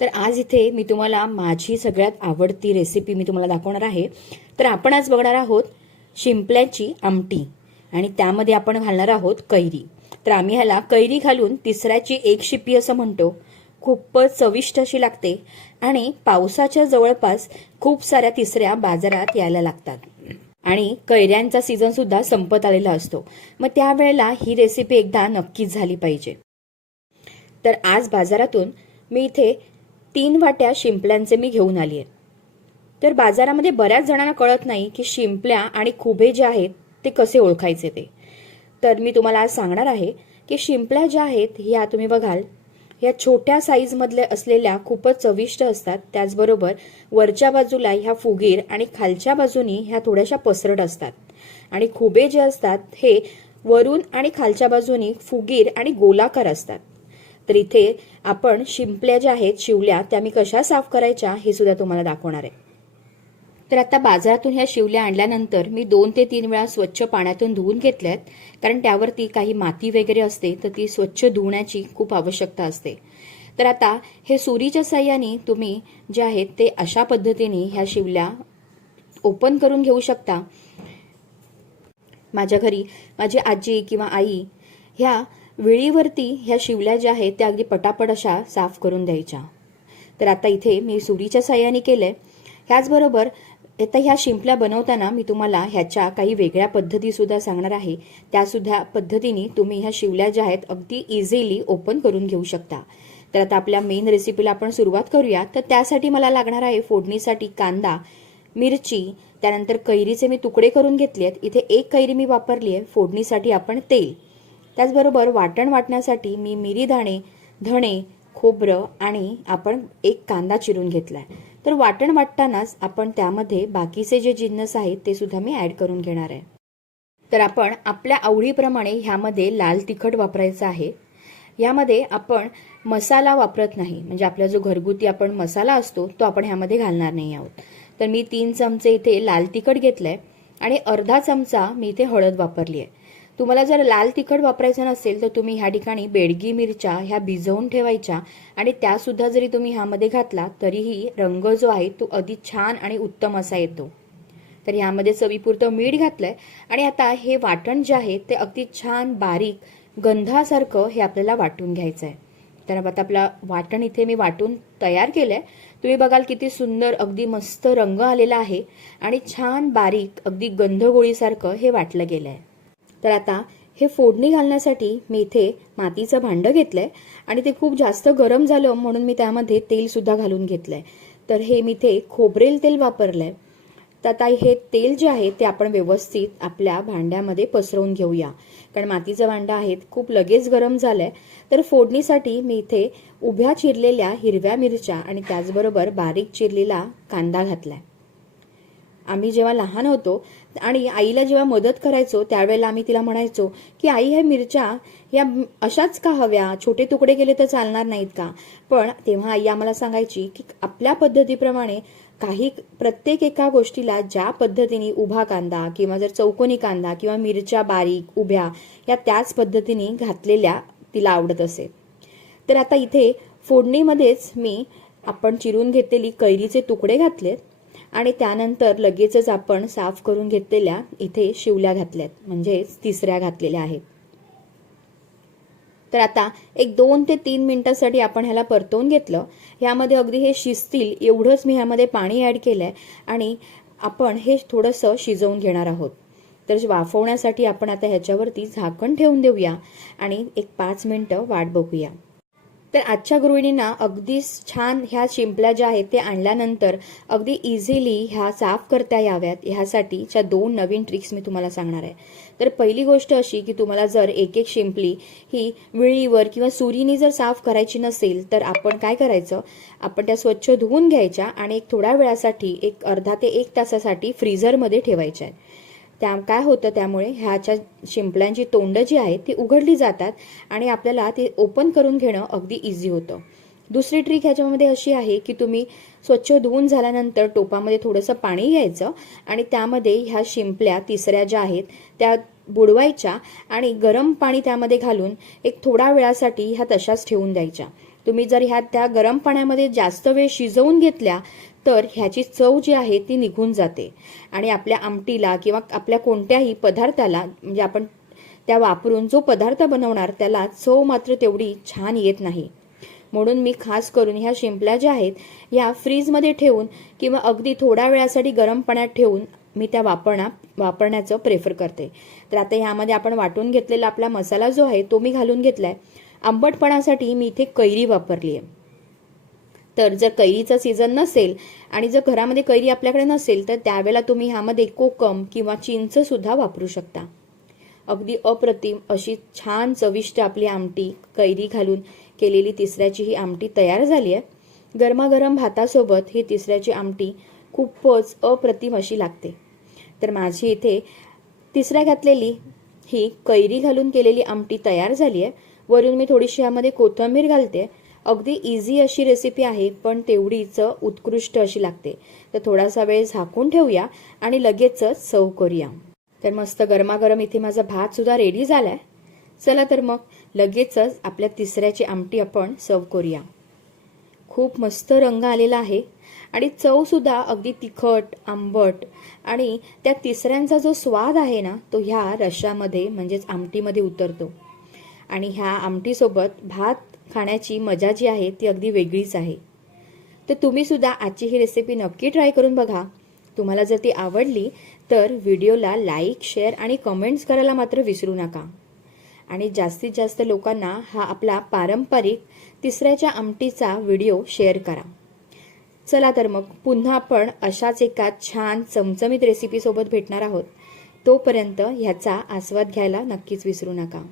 तर आज इथे मी तुम्हाला माझी सगळ्यात आवडती रेसिपी मी तुम्हाला दाखवणार आहे. तर आपण आज बघणार आहोत शिंपल्याची आमटी आणि त्यामध्ये आपण घालणार आहोत कैरी. तर आम्ही ह्याला कैरी घालून तिसऱ्याची एक शिपी असं म्हणतो. खूपच चविष्ट अशी लागते आणि पावसाच्या जवळपास खूप साऱ्या तिसऱ्या बाजारात यायला लागतात. आणि कैऱ्यांचा सीझन सुद्धा संपत आलेला असतो. मग त्यावेळेला ही रेसिपी एकदा नक्कीच झाली पाहिजे. तर आज बाजारातून मी इथे तीन वाट्या शिंपल्यांचे मी घेऊन आली आहे तर बाजारामध्ये बऱ्याच जणांना कळत नाही की शिंपल्या आणि खुबे जे आहेत ते कसे ओळखायचे ते. तर मी तुम्हाला आज सांगणार आहे की शिंपल्या ज्या आहेत ह्या तुम्ही बघाल. ह्या छोट्या साईजमधल्या असलेल्या खूपच चविष्ट असतात. त्याचबरोबर वरच्या बाजूला ह्या फुगीर आणि खालच्या बाजूनी ह्या थोड्याशा पसरट असतात. आणि खुबे जे असतात हे वरून आणि खालच्या बाजूनी फुगीर आणि गोलाकार असतात. तर इथे आपण शिंपल्या ज्या आहेत शिवल्या त्या मी कशा साफ करायच्या हे सुद्धा तुम्हाला दाखवणार आहे. तर आता बाजारातून ह्या शिवल्या आणल्यानंतर मी दोन ते तीन वेळा स्वच्छ पाण्यातून धुवून घेतल्यात कारण त्यावरती काही माती वगैरे असते तर ती स्वच्छ धुवण्याची खूप आवश्यकता असते. तर आता हे सुरीच्या साह्याने तुम्ही जे आहेत ते अशा पद्धतीने ह्या शिवल्या ओपन करून घेऊ शकता. माझ्या घरी माझी आजी किंवा आई ह्या विळीवरती ह्या शिवल्या ज्या आहेत त्या अगदी पटापट अशा साफ करून द्यायच्या. तर आता इथे मी सुरीच्या साह्याने केलंय. ह्याचबरोबर आता ह्या शिंपल्या बनवताना मी तुम्हाला ह्याच्या काही वेगळ्या पद्धतीसुद्धा सांगणार आहे. त्यासुद्धा पद्धतीने तुम्ही ह्या शिवल्या ज्या आहेत अगदी इझिली ओपन करून घेऊ शकता. तर आता आपल्या मेन रेसिपीला आपण सुरुवात करूया. तर त्यासाठी मला लागणार आहे फोडणीसाठी कांदा मिरची त्यानंतर कैरीचे मी तुकडे करून घेतले आहेत इथे एक कैरी मी वापरली आहे फोडणीसाठी आपण तेल. त्याचबरोबर वाटण वाटण्यासाठी मी मिरी दाणे धणे खोबरं आणि आपण एक कांदा चिरून घेतला आहे तर वाटण वाटतानाच आपण त्यामध्ये बाकीचे जे जिन्नस आहेत ते सुद्धा मी ॲड करून घेणार आहे. तर आपण आपल्या आवडीप्रमाणे ह्यामध्ये लाल तिखट वापरायचं आहे. यामध्ये आपण मसाला वापरत नाही. म्हणजे आपला जो घरगुती आपण मसाला असतो तो आपण ह्यामध्ये घालणार नाही आहोत. तर मी तीन चमचे इथे लाल तिखट घेतलं आहे आणि अर्धा चमचा मी इथे हळद वापरली आहे तुम्हाला जर लाल तिखट वापरायचं नसेल तर तुम्ही ह्या ठिकाणी बेडगी मिरच्या ह्या भिजवून ठेवायच्या. आणि त्यासुद्धा जरी तुम्ही ह्यामध्ये घातला तरीही रंग जो आहे तो अधिक छान आणि उत्तम असा येतो. तर ह्यामध्ये चवीपुरतं मीठ घातलंय. आणि आता हे वाटण जे आहे ते अगदी छान बारीक गंधासारखं हे आपल्याला वाटून घ्यायचं आहे तर आता आपला वाटण इथे मी वाटून तयार केलं आहे तुम्ही बघाल किती सुंदर अगदी मस्त रंग आलेला आहे. आणि छान बारीक अगदी गंधगोळीसारखं हे वाटलं गेलं आहे तर आता हे फोडणी घालण्यासाठी मी इथे मातीचं भांडं घेतलं आहे आणि ते खूप जास्त गरम झालं म्हणून मी त्यामध्ये तेलसुद्धा घालून घेतलं आहे तर हे मी इथे खोबरेल तेल वापरलं आहे तर आता हे तेल जे आहे ते आपण व्यवस्थित आपल्या भांड्यामध्ये पसरवून घेऊया. कारण मातीचं भांडं आहेत खूप लगेच गरम झालं आहे तर फोडणीसाठी मी इथे उभ्या चिरलेल्या हिरव्या मिरच्या आणि त्याचबरोबर बारीक चिरलेला कांदा घातला आहे आम्ही जेव्हा लहान होतो आणि आईला जेव्हा मदत करायचो त्यावेळेला आम्ही तिला म्हणायचो की आई ह्या मिरच्या या अशाच का हव्या? छोटे तुकडे केले तर चालणार नाहीत का? पण तेव्हा आई आम्हाला सांगायची की आपल्या पद्धतीप्रमाणे काही प्रत्येक एका गोष्टीला ज्या पद्धतीने उभा कांदा किंवा जर चौकोनी कांदा किंवा मिरच्या बारीक उभ्या या त्याच पद्धतीने घातलेल्या तिला आवडत असे. तर आता इथे फोडणीमध्येच मी आपण चिरून घेतलेली कैरीचे तुकडे घातलेत. आणि त्यानंतर लगेचच आपण साफ करून घेतलेल्या इथे शिवल्या घातल्यात म्हणजेच तिसऱ्या घातलेल्या आहेत. तर आता एक दोन ते तीन मिनटासाठी आपण ह्याला परतवून घेतलं. ह्यामध्ये अगदी हे शिजतील एवढंच मी ह्यामध्ये पाणी ॲड केलं आहे आणि आपण हे थोडंसं शिजवून घेणार आहोत. तर वाफवण्यासाठी आपण आता ह्याच्यावरती झाकण ठेवून देऊया आणि एक पाच मिनटं वाट बघूया. तर आजच्या गृहिणींना अगदी छान ह्या शिंपल्या ज्या आहेत ते आणल्यानंतर अगदी इझिली ह्या साफ करता याव्यात. ह्यासाठीच्या दोन नवीन ट्रिक्स मी तुम्हाला सांगणार आहे. तर पहिली गोष्ट अशी की तुम्हाला जर एक एक शिंपली ही विळीवर किंवा सुरीने जर साफ करायची नसेल तर आपण काय करायचं? आपण त्या स्वच्छ धुवून घ्यायच्या आणि एक थोड्या वेळासाठी एक अर्धा ते एक तासासाठी फ्रीझरमध्ये ठेवायच्या आहेत. त्या काय होतं त्यामुळे? ह्याच्या शिंपल्यांची तोंड जी आहेत ती उघडली जातात आणि आपल्याला ते ओपन करून घेणं अगदी इझी होतं. दुसरी ट्रिक ह्याच्यामध्ये अशी आहे की तुम्ही स्वच्छ धुवून झाल्यानंतर टोपामध्ये थोडंसं पाणी घ्यायचं आणि त्यामध्ये ह्या शिंपल्या तिसऱ्या ज्या आहेत त्या बुडवायच्या आणि गरम पाणी त्यामध्ये घालून एक थोड्या वेळासाठी ह्या तशाच ठेवून द्यायच्या. तुम्ही जर ह्या त्या गरम पाण्यामध्ये जास्त वेळ शिजवून घेतल्या तर ह्याची चव जी आहे ती निघून जाते. आणि आपल्या आमटीला किंवा आपल्या कोणत्याही पदार्थाला म्हणजे आपण त्या वापरून जो पदार्थ बनवणार त्याला चव मात्र तेवढी छान येत नाही. म्हणून मी खास करून ह्या शिंपल्या ज्या आहेत ह्या फ्रीजमध्ये ठेवून किंवा अगदी थोड्या वेळासाठी गरम पाण्यात ठेवून मी त्या वापरणा वापरण्याचं प्रेफर करते. तर आता ह्यामध्ये आपण वाटून घेतलेला आपला मसाला जो आहे तो मी घालून घेतला आहे आंबटपणासाठी मी इथे कैरी वापरली आहे. तर जर कैरीचा सीझन नसेल आणि जर घरामध्ये कैरी आपल्याकडे नसेल तर त्यावेळेला तुम्ही ह्यामध्ये कोकम किंवा चिंच सुद्धा वापरू शकता. अगदी अप्रतिम अशी छान चविष्ट आपली आमटी कैरी घालून केलेली तिसऱ्याची ही आमटी तयार झाली आहे. गरमागरम भातासोबत ही तिसऱ्याची आमटी खूपच अप्रतिम अशी लागते. तर माझी इथे तिसऱ्या घातलेली ही कैरी घालून केलेली आमटी तयार झाली आहे. वरून मी थोडीशी यामध्ये कोथिंबीर घालते. अगदी इझी अशी रेसिपी आहे पण तेवढीच उत्कृष्ट अशी लागते. तर थोडासा वेळ झाकून ठेवूया आणि लगेचच सव करूया. तर मस्त गरमागरम इथे माझा भात सुद्धा रेडी आहे चला तर मग लगेचच आपल्या तिसऱ्याची आमटी आपण सर्व करूया. खूप मस्त रंग आलेला आहे आणि चवसुद्धा अगदी तिखट आंबट आणि त्या तिसऱ्यांचा जो स्वाद आहे ना तो ह्या रशामध्ये म्हणजेच आमटीमध्ये उतरतो. आणि ह्या आमटीसोबत भात खाण्याची मजा जी आहे ती अगदी वेगळीच आहे. तर तुम्ही सुद्धा आजची ही रेसिपी नक्की ट्राय करून बघा. तुम्हाला जर ती आवडली तर व्हिडिओला लाईक शेअर आणि कमेंट्स करायला मात्र विसरू नका. आणि जास्तीत जास्त लोकांना हा आपला पारंपरिक तिसऱ्याच्या आमटीचा व्हिडिओ शेअर करा. चला तर मग पुन्हा आपण अशाच एका छान चमचमीत रेसिपीसोबत भेटणार आहोत. तोपर्यंत ह्याचा आस्वाद घ्यायला नक्कीच विसरू नका.